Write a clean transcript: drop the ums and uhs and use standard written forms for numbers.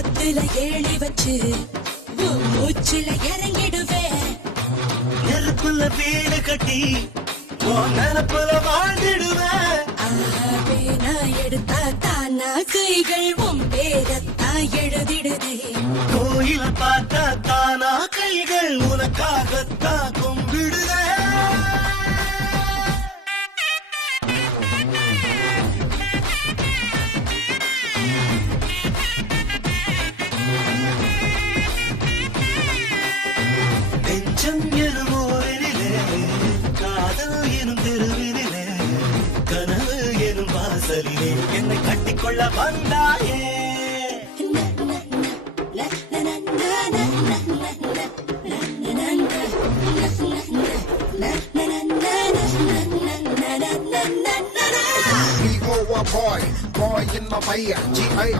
ஆத்துல ஏழி வச்சு மூச்சுல இறங்கிடுவேன். நெருப்புல வீடு கட்டி நினப்புல வாழ்ந்துடுவேன். நான் எடுத்தா தானா கைகள் உன் பேரத்தா எழுதிடுதே. கோயில பார்த்தா தானா கைகள் உனக்காகத்தான் கும்பிடுதே. நெஞ்சம் எனும் ஊரிலே, காதல் எனும் தெருவிலே, கனவு எனும் வாசலிலே என்னை கட்டிக்கொள்ள வந்தாயே. boy in my way, G.I.